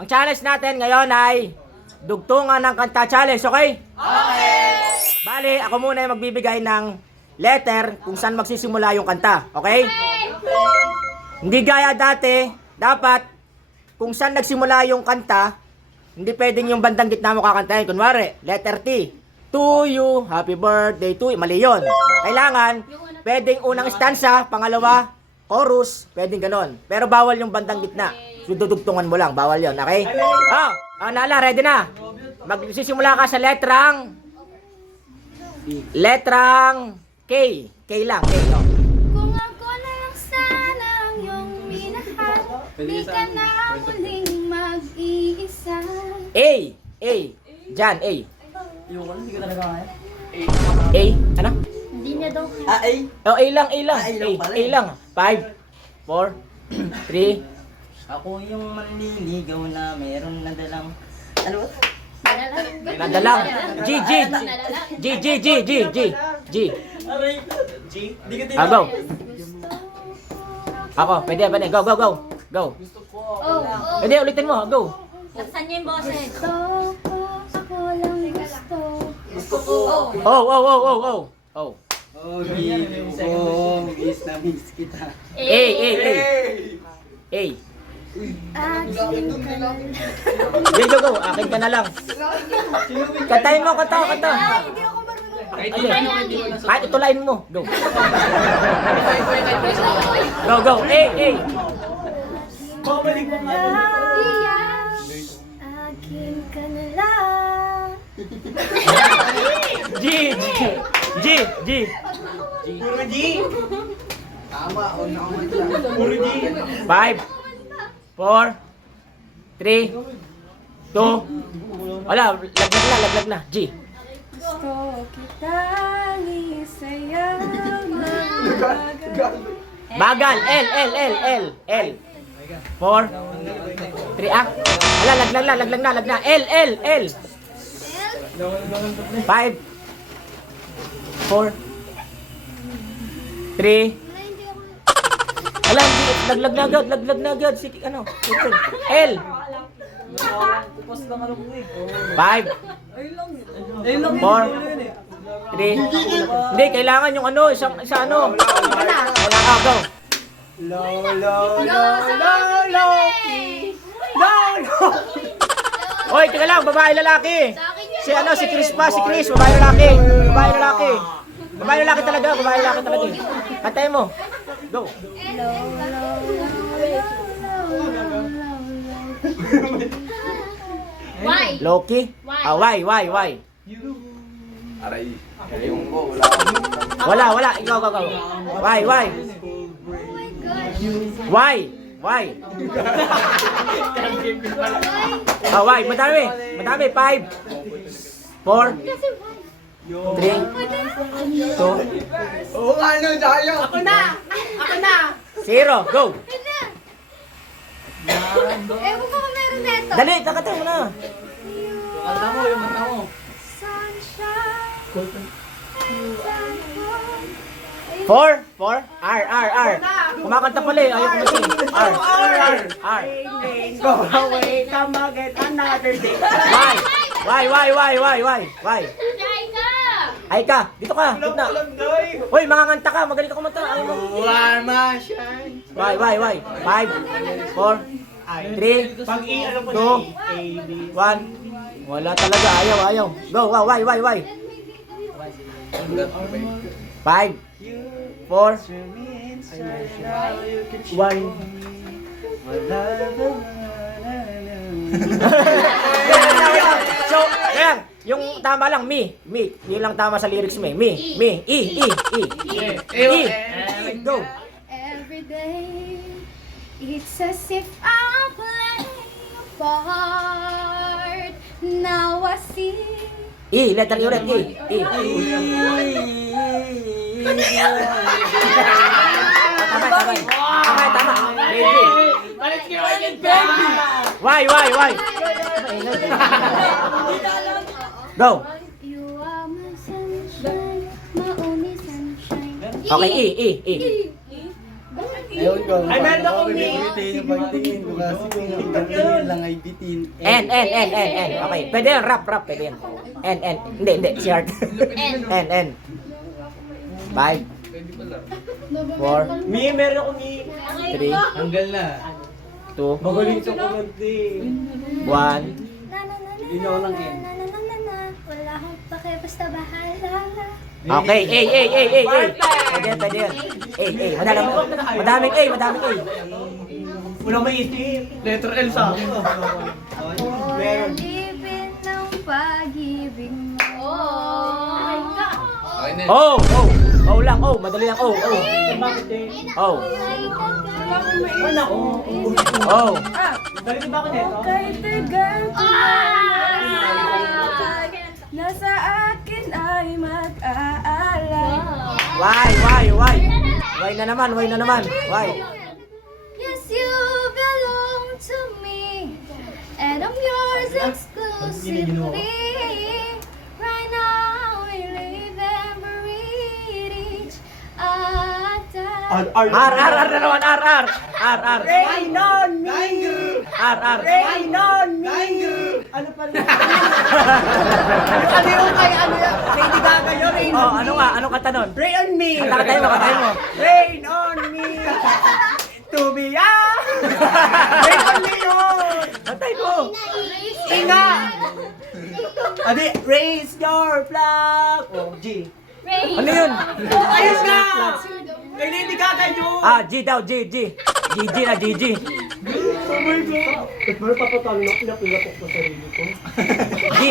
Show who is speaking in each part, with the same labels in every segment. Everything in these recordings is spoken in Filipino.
Speaker 1: Ang challenge natin ngayon ay dugtungan ng kanta challenge, okay? Okay! Bali, ako muna yung magbibigay ng letter kung saan magsisimula yung kanta, okay? Hindi gaya dati, dapat kung saan nagsimula yung kanta, hindi pwedeng yung bandang gitna mo kakantahin. Kunwari, letter T. To you, happy birthday to you. Mali yun. Kailangan, pwedeng unang stanza, pangalawa, chorus, pwedeng ganon. Pero bawal yung bandang gitna. So, Dudugtungan mo lang. Bawal yon okay? Oh, oh, Nala, ready na? Magsisimula ka sa letrang... Letrang K. K lang, K lang.
Speaker 2: Kung ako na lang sana ang iyong minahal, di ka na muling mag-iisa.
Speaker 1: A, A. Diyan, A. Yung ano, hindi ko. A, ano?
Speaker 2: Hindi niya daw.
Speaker 3: Ah, A?
Speaker 1: Oh, A lang, A lang.
Speaker 3: A,
Speaker 1: A
Speaker 3: lang.
Speaker 1: 5, 4, 3,
Speaker 3: ako yung manliligaw na meron na dalang... Ano?
Speaker 1: Nadalang. G, G, G, G, G, G, G, G.
Speaker 3: Aray. G? Di ka
Speaker 1: Ah, go. Ako, pwede, pwede. Go, go, go. Go.
Speaker 2: Oh, oh.
Speaker 1: Hindi, ulitin mo. Go.
Speaker 2: Laksan niyo yung boses. Gusto ako lang gusto.
Speaker 3: Gusto ko.
Speaker 1: Oh, oh, oh, oh, oh. Oh.
Speaker 3: Oh, Gino. Oh, miss na miss kita.
Speaker 1: Eh,
Speaker 2: eh, eh. Eh.
Speaker 1: Go, go, go. Akin ka na lang. Kantahin mo, kanta, kanta.
Speaker 2: Hindi ako marunong
Speaker 1: Ano? Kahit itulain mo. Go. Go, go. A, A.
Speaker 3: Babalik mo nga.
Speaker 2: Akin ka na lang
Speaker 1: G, G. G, G.
Speaker 3: Puro G. Tama, una ko dyan. Puro G.
Speaker 1: Five, 4, 3, 2, wala, laglag na, laglag na. G.
Speaker 2: Gusto kitang isayaw
Speaker 1: Bagal. L, L, L, L, L. 4, 3, ah. Wala, laglag na, laglag na, laglag na. L, L, L. 5, 4, 3, alam, laglag na agad, laglag na agad. Sige, ano? Listen. L.
Speaker 3: Kupas lang alam ko eh.
Speaker 1: Five.
Speaker 3: Ayun lang.
Speaker 1: Four. Three. Hindi, kailangan yung ano, isang, isa ano. Wala ka, go.
Speaker 3: Low, low,
Speaker 2: low, low, low. Low, low.
Speaker 1: Hoy, teka lang, babae lalaki. Si ano, si Chris pa, si Chris, babae lalaki. Babae lalaki. Babae lalaki talaga, babae lalaki talaga. Katay mo. Go.
Speaker 2: Why?
Speaker 1: Loki? Ah, why, why, why?
Speaker 4: Aray. Yung ko, wala.
Speaker 1: Wala, wala. Ikaw, ikaw, ikaw. Why, why? Why? Why? Ah, why? Madami. Madami. Five. Four. Three. Two.
Speaker 3: Oo nga, ano, tayo. Ako na.
Speaker 1: Zero. Go.
Speaker 2: Eh, kung baka meron neto.
Speaker 1: Dali, kakatay mo na.
Speaker 3: Kanta mo, yung kanta mo.
Speaker 1: Four. Four. R, R, R. Kumakanta pala eh. Ayaw ko mag-sing. R. R. R.
Speaker 3: Go away, come again another day.
Speaker 1: Why? Why, why, why, why, why? Why? Ay ka. Dito ka. Gitna. Hoy, mga kanta ka. Magaling ka kumanta. Ayaw mo.
Speaker 3: Man shine.
Speaker 1: Why, why, why? Five. Four. Three.
Speaker 3: Ano
Speaker 1: Two.
Speaker 3: na, A, B.
Speaker 1: One. Wala talaga. Ayaw, ayaw. Go. Wow, why, why, why? Five. Four. One. so, ayan. Yung tama lang, me. Me. Yun lang tama sa lyrics mo eh. Me. Me. E. E. E. E. E. Go.
Speaker 2: Every day, it's as if I'm playing a part. Now I see.
Speaker 1: E. Letter E ulit. E. E. Tama, tama. Tama, tama. Baby. Why, why, why? Go.
Speaker 2: You are my sunshine, my only sunshine.
Speaker 1: Okay, E, E, E.
Speaker 2: E.
Speaker 3: Ko.
Speaker 5: Ay, meron ako ni-
Speaker 3: bibitin yung pagtingin ko kasi kung ang pagtingin lang ay bitin.
Speaker 1: N, N, N, N, N. Okay, pwede yun. Rap, rap, pwede yun. N, N. Hindi, hindi. Si Art. N, N. Five, four,
Speaker 5: Mi, meron ako ni...
Speaker 1: three,
Speaker 3: Hanggal na.
Speaker 1: Two,
Speaker 5: Magaling sa kumante.
Speaker 1: one.
Speaker 3: Ako lang eh.
Speaker 2: Wala akong pake, basta bahala.
Speaker 1: Okay, A, A, A, A, A. Pwede pwede yun. A, A. Madaming, madaming A, madaming A.
Speaker 5: Walang may isip.
Speaker 3: Letter L sa akin.
Speaker 5: Meron.
Speaker 2: Alipin ng pag-ibig mo.
Speaker 1: Oh, oh. Oh lang, oh. Madali lang, oh, oh.
Speaker 5: Bakit eh?
Speaker 1: Oh,
Speaker 5: Ay, nako.
Speaker 1: oh.
Speaker 5: Galing ba ako nito?
Speaker 2: Tagal ko Nasa akin ay mag-aalala
Speaker 1: Why, why, why? Why na naman, why na naman? Why?
Speaker 2: Yes, you belong to me And I'm yours exclusively
Speaker 5: R, R,
Speaker 1: R, R, R na naman, R, R. R, R.
Speaker 5: Rain on me!
Speaker 1: R, R.
Speaker 5: Rain on me! Ano pa rin? ano yung kay ano yan? Lady Gaga yun, Rain
Speaker 1: Oh,
Speaker 5: on
Speaker 1: ano
Speaker 5: me!
Speaker 1: nga, anong kanta nun?
Speaker 5: Rain on me!
Speaker 1: Kanta mo, kanta mo.
Speaker 5: Rain on me! To be ah! Rain on me yun!
Speaker 1: Kantay mo.
Speaker 5: Inga! Adi, raise your flag! Oh, G.
Speaker 1: Ano yun?
Speaker 5: Ayos nga! Kay Lady Gaga yun!
Speaker 1: Ah, G daw, G, G. GG na, GG.
Speaker 5: Oh my God! Ba't mo napapatalo na pinapilapok ko sarili ko?
Speaker 1: G.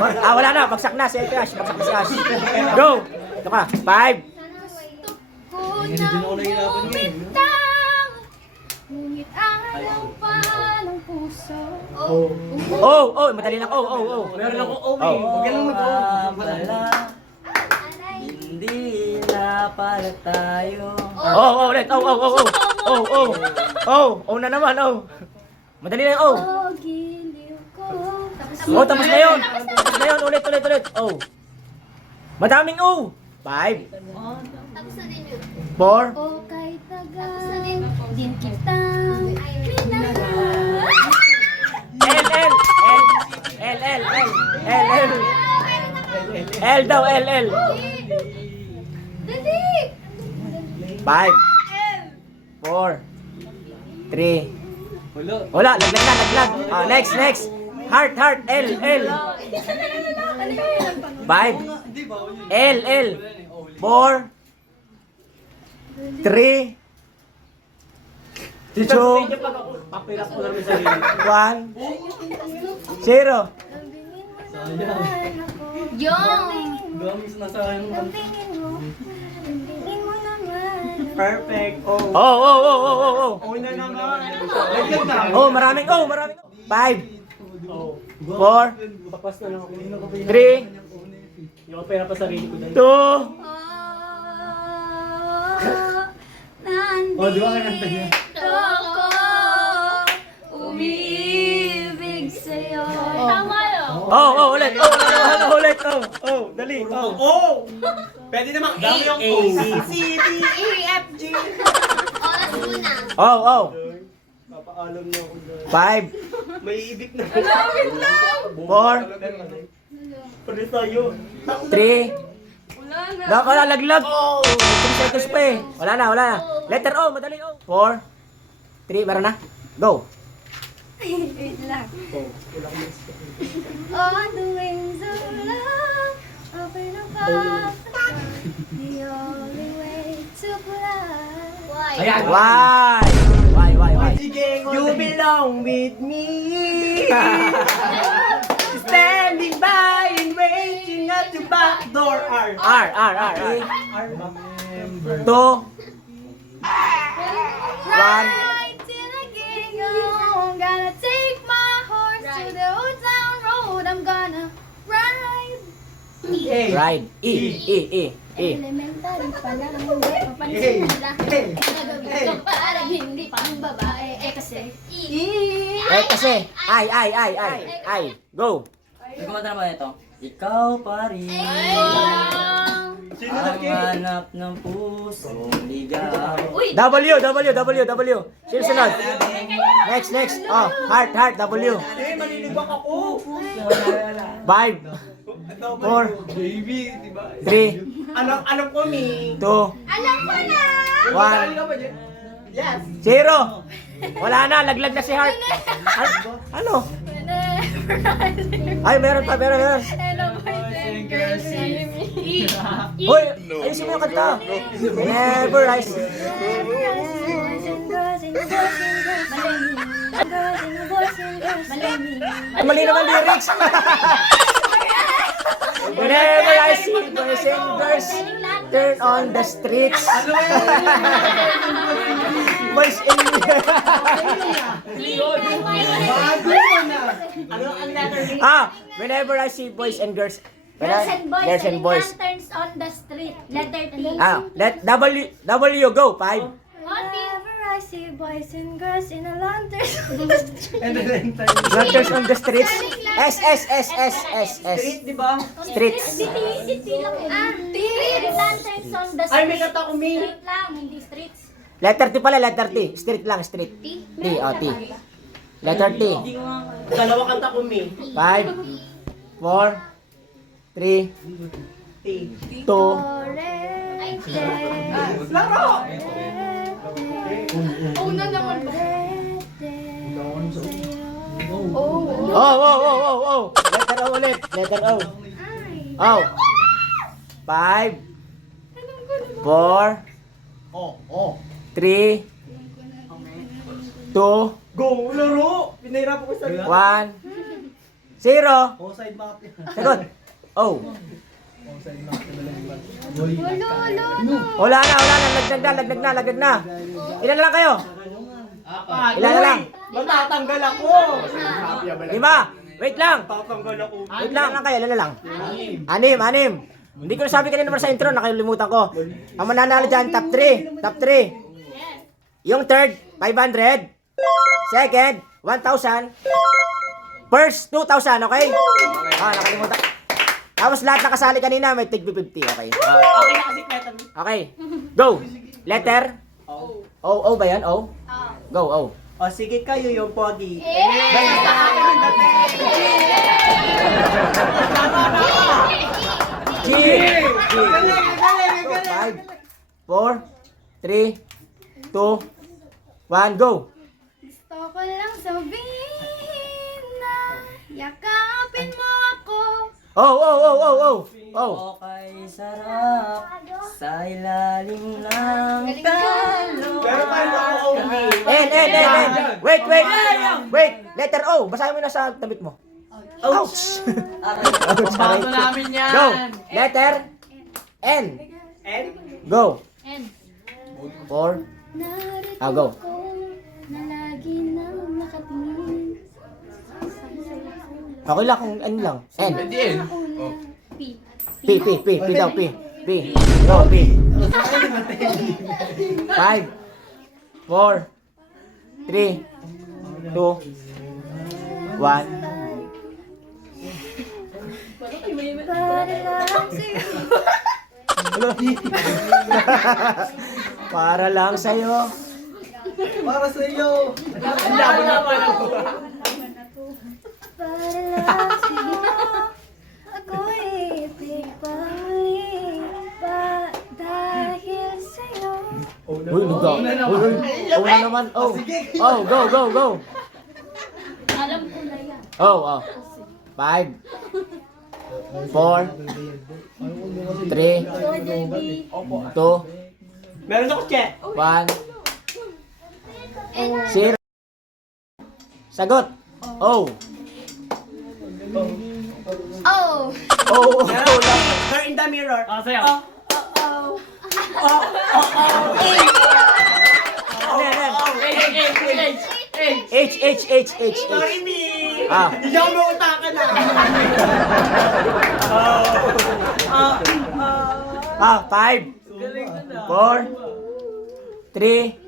Speaker 1: Ah, wala na, bagsak na si Ash. Bagsak na si Ash. Go! Ito ka, five.
Speaker 3: Hindi din ako nahihirapan ngayon.
Speaker 2: Bintang Ngunit ayaw pa ng puso
Speaker 5: Oh.
Speaker 1: Oh, oh, madali lang. Oh, oh, oh.
Speaker 5: Meron ako oh,
Speaker 1: Oh.
Speaker 5: Huwag ka lang mag-oh.
Speaker 3: Na pala tayo.
Speaker 1: Oh, oh, ulit. Oh, oh, oh, oh. Oh, oh. Oh, oh na naman, oh. Madali lang, oh.
Speaker 2: Oh, giliw ko
Speaker 1: Oh, tapos na yun. Tapos na yun. Ulit, ulit, ulit. Oh. Madaming oh. Five. Four.
Speaker 2: O kay tagal Din kitang minahal
Speaker 1: L, L. L. L, L, L. L, L. L daw, L, L.
Speaker 2: Dali!
Speaker 1: Five. Four. Three.
Speaker 3: Wala.
Speaker 1: Laglag na, laglag. Ah, next, next. Heart, heart. L, L. Five. L, L. Four. Three. Two. One. Zero.
Speaker 2: Yung!
Speaker 3: Gamis na sa akin.
Speaker 2: Lambingin mo Lambingin mo naman
Speaker 5: Perfect. Oh.
Speaker 1: Oh, oh, oh, oh, oh, oh.
Speaker 5: Oh na naman. Lagyan na.
Speaker 1: Oh, maraming oh, maraming oh. Five.
Speaker 5: Oh.
Speaker 1: Four.
Speaker 5: Papas na lang ako.
Speaker 1: Three.
Speaker 5: Hindi ako pera pa sarili ko dahil.
Speaker 1: Two.
Speaker 2: Nandito
Speaker 3: Oh, di ba kanta niya?
Speaker 2: ako Umiibig sa'yo Tama yun
Speaker 1: Oh, oh, ulit. Oh, ulit, oh, ulit. Oh, oh, dali.
Speaker 5: Oh.
Speaker 1: Oh.
Speaker 5: Oh. Pwede namang A,
Speaker 3: yung
Speaker 5: A,
Speaker 3: O.
Speaker 5: C, C, D, E, F, G.
Speaker 2: Oras muna
Speaker 1: Oh, oh.
Speaker 5: Papaalam niyo ako dahil.
Speaker 1: Five.
Speaker 5: May ibig na.
Speaker 1: Four.
Speaker 5: Pwede tayo.
Speaker 1: Three. Dapat na laglag. Oh, 3 seconds pa eh. Wala na, wala na. Letter O, madali O. Four. Three, meron na. Go.
Speaker 2: Wait lang On the wings of love Open up The only way to fly
Speaker 5: Ayan.
Speaker 1: Why? Why, why, why?
Speaker 5: You belong with me. Standing by and waiting at the back door. R.
Speaker 1: R, R, R, R.
Speaker 5: R.
Speaker 1: Two. One.
Speaker 2: Right till I get home Gonna take my horse to the old town road I'm gonna. Ride.
Speaker 1: E, E, E, E.
Speaker 2: Elementary pa lang Hindi papansin mo lahat Nagawin ko parang hindi pang babae Eh kasi E
Speaker 1: Eh, kasi. Ay, ay, ay, ay. Ay. Go.
Speaker 3: Nagkumanta naman ito. Ikaw pa rin.
Speaker 5: Ang hanap ng puso, ligaw.
Speaker 1: W, W, W, W. Sino sunod? Next, next. Oh, heart, heart, W.
Speaker 5: Eh, malilibak ako.
Speaker 1: Five, four, three,
Speaker 5: Alam, alam ko, Mi.
Speaker 1: two,
Speaker 2: Alam ko na!
Speaker 1: one,
Speaker 5: Yes.
Speaker 1: zero. Wala na, laglag na si Heart. Ay, ano? Ay, meron pa, meron, meron.
Speaker 2: Hello, boys and girls, see me.
Speaker 1: Hoy, ayusin mo yung kanta.
Speaker 2: Girls.
Speaker 1: Ay, mali naman lyrics. Whenever I see boys and girls turn on the streets.
Speaker 5: yun ah.
Speaker 1: Whenever I see boys and girls.
Speaker 2: Girls and boys
Speaker 1: Girls and boys.
Speaker 2: lanterns on the street. Letter T.
Speaker 1: Ah, let W W go. Five.
Speaker 2: See boys and girls in a lantern on the street.
Speaker 5: And then,
Speaker 1: Lanterns on the streets. S S S S S S.
Speaker 5: Street, di ba?
Speaker 1: Streets.
Speaker 2: Di lang. Ah, street. Lanterns on the street.
Speaker 5: Ay, may kata ko, Mi.
Speaker 2: Street lang, hindi streets.
Speaker 1: Letter T pala, letter T. Street lang, street.
Speaker 2: T?
Speaker 1: T, oh, T. Letter T.
Speaker 5: Dalawa kanta ko, Mi.
Speaker 1: Five, four, three,
Speaker 5: T.
Speaker 1: two,
Speaker 5: Laro!
Speaker 2: Oh, na naman ba? Oh.
Speaker 1: Oh, oh, oh, oh, oh. Letter O ulit. Letter O. Oh. Five, four,
Speaker 5: Oh, oh.
Speaker 1: three, two,
Speaker 5: Go, laro! Pinahirapan ko sa...
Speaker 1: one, zero.
Speaker 5: Offside map yan.
Speaker 1: Sagot. Oh.
Speaker 2: Lolo, lolo.
Speaker 1: Wala na, wala na. Lagdag na, lagdag na, lagdag na. Ilan na lang kayo? Ilan na lang?
Speaker 5: Matatanggal ako!
Speaker 1: Lima. Wait lang.
Speaker 5: Tatanggal ako.
Speaker 1: Wait lang lang kayo, ilan na lang? Anim, anim. Hindi ko nasabi kanina sa intro, nakalimutan ko. Ang mananalo dyan, top 3. Top 3. Yung third, 500. Second, 1,000. First, 2,000, okay? Ah, nakalimutan. Tapos lahat nakasali kanina, may tig 50, okay? Ah,
Speaker 5: Okay na kasi petal.
Speaker 1: Okay, go. Letter? O. O ba yan? O? Go, O.
Speaker 5: O, sige kayo yung pogi.
Speaker 1: G. G. Five, four, three, two, one, go.
Speaker 2: Gusto ko lang sabihin na ako.
Speaker 1: Oh, oh, oh, oh, oh. Oh.
Speaker 5: Okay, sarap sa ilalim ng talo. Pero paano ako umi?
Speaker 1: N, N, N, N. Wait, wait. Wait. Letter O. Basahin mo na sa damit mo. Ouch. Ouch.
Speaker 5: Bago namin yan.
Speaker 1: Go. Letter N.
Speaker 5: And?
Speaker 1: Go.
Speaker 2: And
Speaker 1: Four. Ah, go. Okay lang kung N lang. N.
Speaker 4: Yun.
Speaker 2: Una, P.
Speaker 1: P, P, P. P daw, P. P. Go, P. Five. Four. Three. Two. One.
Speaker 2: Para lang sa'yo.
Speaker 1: Para sa'yo.
Speaker 5: Para sa iyo. Ang labo na pa
Speaker 2: Para lang sa'yo. Ako'y ipigpahuli pa dahil sa'yo.
Speaker 1: Uy, luga. Uy, uy. Una naman. Oh. Oh, go, go, go.
Speaker 2: Alam ko na yan.
Speaker 1: Oh, oh. Five. Four. Three. Two.
Speaker 5: Meron ako check.
Speaker 1: One. Zero. Sagot. Oh.
Speaker 2: Oh!
Speaker 1: Oh.
Speaker 5: Her in the mirror.
Speaker 3: Ah, sa'yo.
Speaker 5: Oh,
Speaker 2: Oh!
Speaker 1: Ano yan, ano yan? H, H, H, H,
Speaker 5: sorry,
Speaker 1: H.
Speaker 5: Mi.
Speaker 1: Ah.
Speaker 5: Hindi ako mautakan na. Ah, ah,
Speaker 1: Ah, five. Four. Three.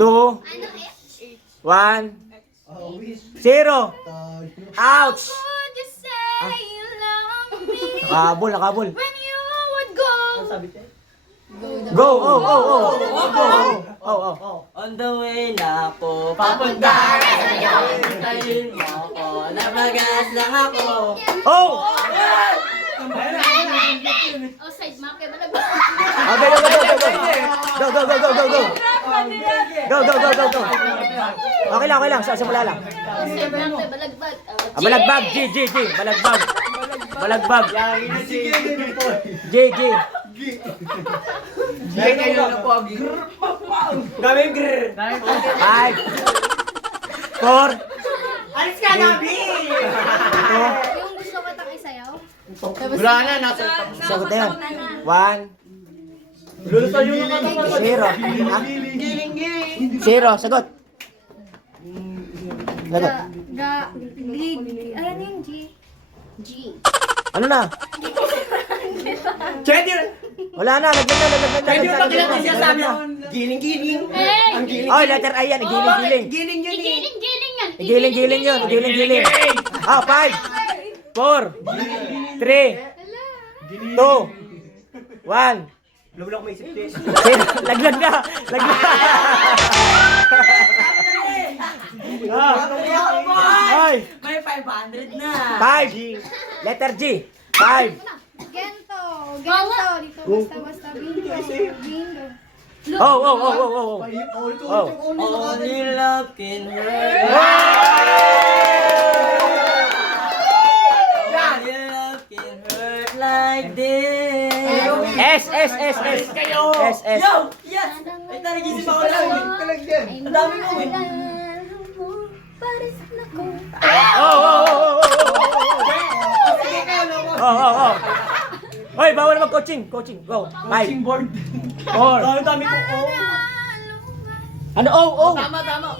Speaker 1: Two. One. Zero. Ouch.
Speaker 2: Would you say you love me
Speaker 1: Nakabol, nakabol.
Speaker 2: when you would
Speaker 3: sabi tayo.
Speaker 1: Go! Oh, oh, oh! Oh, oh, oh, oh.
Speaker 3: On the way na ako, papunta sa iyo. Hintayin mo ako, nabagas lang ako.
Speaker 1: Oh!
Speaker 2: Outside map kay balag.
Speaker 1: Okay, go, go, go, go, go. Go, go, go, go, go, go. Go, go, go. Okay lang, okay lang. Sa simula lang.
Speaker 2: Balagbag.
Speaker 1: Ah, balagbag, G, G, G. Balagbag. Balagbag. G, G.
Speaker 3: Gawin grrr.
Speaker 1: Five. Four.
Speaker 3: Alis ka!
Speaker 1: Two.
Speaker 2: Yung gusto ko tang isayaw.
Speaker 5: Wala na, nasa
Speaker 1: Sagot na yun. One. Zero. Ha? Zero. Sagot. Sagot.
Speaker 2: Ga, ga, gig. Ay, ano yung G? G.
Speaker 1: Ano na?
Speaker 3: Pwede,
Speaker 1: Wala na. Lagyan na, lagyan na.
Speaker 3: mo pag
Speaker 1: na,
Speaker 3: siya sabi
Speaker 1: na.
Speaker 3: giling-giling.
Speaker 2: Hey!
Speaker 3: Ang giling.
Speaker 1: Oh, letter I yan. Giling-giling.
Speaker 3: Giling yun eh.
Speaker 2: Giling-giling yan.
Speaker 1: Giling-giling yun. Giling-giling. Ah, five. Four. Three. Two. One.
Speaker 3: Lubulok may isip this.
Speaker 1: Zero. Laglag na. Laglag. Ay.
Speaker 3: May 500 na.
Speaker 1: Five. Letter G. Five.
Speaker 2: Gento. Gento. Dito basta-basta. Bingo. Bingo.
Speaker 1: Oh, oh, oh, oh, oh. Oh.
Speaker 3: Only love can hurt. Only love can hurt like this.
Speaker 1: S, S, S, S. S, S.
Speaker 3: Yo! Yes! Ay, naragisip ako lang.
Speaker 2: Ang
Speaker 3: dami ko eh.
Speaker 2: Paris na ko.
Speaker 1: Oh, oh, oh, oh, oh, oh. Oh, oh, oh. Hoy, bawal mag-coaching. Coaching. Go. Five.
Speaker 3: board.
Speaker 1: Four.
Speaker 3: Ang dami ko. Oh.
Speaker 1: Ano? Oh, oh.
Speaker 3: Tama, tama.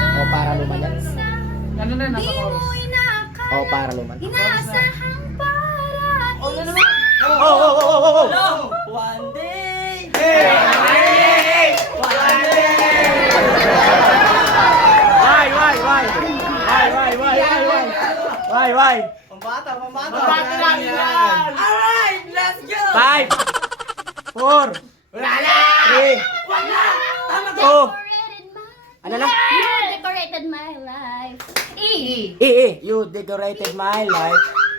Speaker 1: Oh, para lumayan.
Speaker 2: Ano na, nasa chorus.
Speaker 1: Oh, para luman.
Speaker 2: Inaasahang para
Speaker 3: Oh, ano naman?
Speaker 1: Oh, oh, oh, oh, oh, oh.
Speaker 3: One day.
Speaker 1: Why, why, why? Why, why, why, why, why? Why, why?
Speaker 3: Pambata, pambata. Pambata lang yan. Alright, let's go.
Speaker 1: Five. Four.
Speaker 3: Wala na.
Speaker 1: Three.
Speaker 3: Wala. Tama
Speaker 2: my
Speaker 1: Ano na?
Speaker 2: You decorated my life. E.
Speaker 1: E, E. You decorated my life.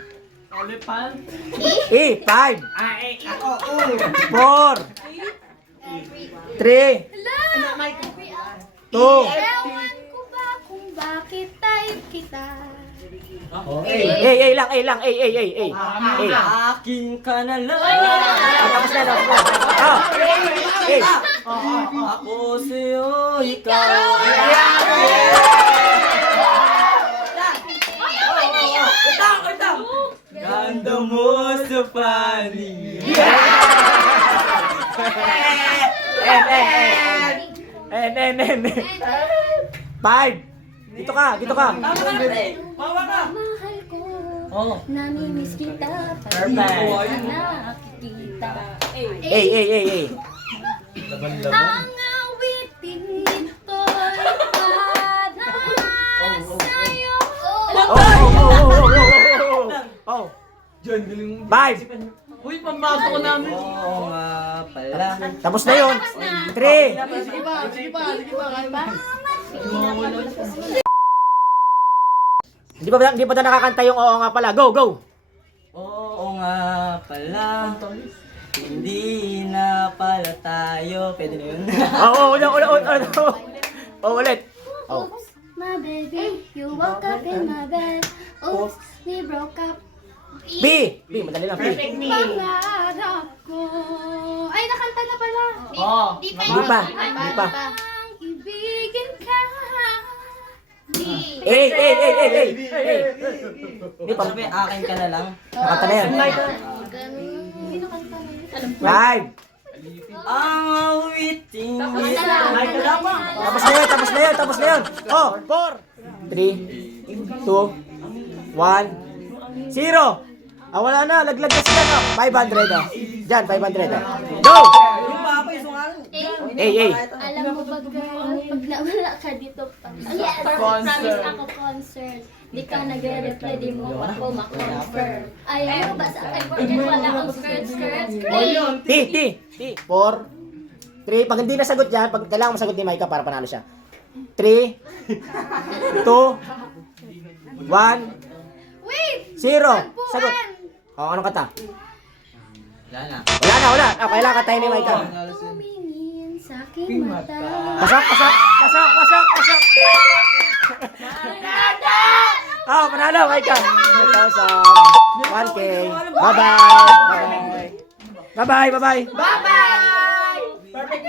Speaker 1: E. Five.
Speaker 3: Ah, eh, ako. Oh.
Speaker 1: Four. Three.
Speaker 2: Every hour.
Speaker 1: Two.
Speaker 2: Ewan ko ba kung bakit type kita?
Speaker 1: A, A lang, A lang, A, A, A, A. A.
Speaker 3: Akin ka na lang.
Speaker 1: Ah, tapos na, tapos na. Ah. A.
Speaker 3: Ako sa'yo, ikaw. Ganda mo sa paligid.
Speaker 1: En, en, en. En, en, en. Five. Dito ka, dito ka.
Speaker 3: Tama ka
Speaker 2: Mahal ko.
Speaker 3: Oh.
Speaker 2: Namimiss kita.
Speaker 3: Perfect.
Speaker 2: Anak kita.
Speaker 1: Ay, ay, ay, ay.
Speaker 2: Ang awitin nito'y para sa'yo.
Speaker 1: Oh, oh, oh oh. Five.
Speaker 3: Uy, pambato ko namin. Oo nga pala.
Speaker 1: Tapos na yun. Three.
Speaker 3: Sige pa, sige pa, sige pa. Kaya ba?
Speaker 1: Hindi pa, hindi pa daw nakakanta yung oo nga pala. Go, go.
Speaker 3: Oo nga pala. Hindi na pala tayo. Pwede na yun.
Speaker 1: Oo, oh, ulit, ulit, ulit. Oh, ulit. Oh.
Speaker 2: Oops, my baby, you woke up in my bed. Oops, we broke up.
Speaker 1: B! B, madali lang. Perfect me.
Speaker 2: Pangarap ko. Ay, nakanta na pala.
Speaker 3: Oo.
Speaker 2: Oh, di pa.
Speaker 1: Di pa. Di pa.
Speaker 2: Ibigin ka.
Speaker 1: B. Eh, eh, eh, eh, eh. Di pa.
Speaker 3: Sabi, akin ka na lang.
Speaker 1: Nakanta na yan. Live!
Speaker 3: Ang awiting
Speaker 2: Tapos na yan,
Speaker 1: tapos na yan, tapos na yan, tapos na yan. Oh, 4, 3, 2, 1, 0. Ah, wala na. Laglag na sila, no? 500, oh. Diyan, 500, oh. Go!
Speaker 3: Yung papa, yung sungalan.
Speaker 2: A.
Speaker 1: Hey, hey.
Speaker 2: Alam mo ba girl, pag nawala ka dito pa. Yes!
Speaker 5: Concert.
Speaker 2: Promise ako concert. Di ka nagre-reply, di mo ako ma-confirm. Ayaw mo ba sa akin? Porque wala akong skirt, skirt, skirt.
Speaker 1: Ti, ti, ti. Four, three. Pag hindi nasagot yan, pag kailangan masagot ni Micah para panalo siya. Three, two, one,
Speaker 2: Wait!
Speaker 1: zero. Sagot. O, anong kanta?
Speaker 3: Wala na.
Speaker 1: Wala na, wala. O, kailangan katayin ni Micah.
Speaker 2: Tumingin sa aking mata.
Speaker 1: Pasok, pasok, pasok, pasok, pasok. Oh, panalo, Micah. 1,000. 1K. Bye-bye. Bye-bye. Bye-bye, bye-bye.
Speaker 5: Bye-bye! Perfect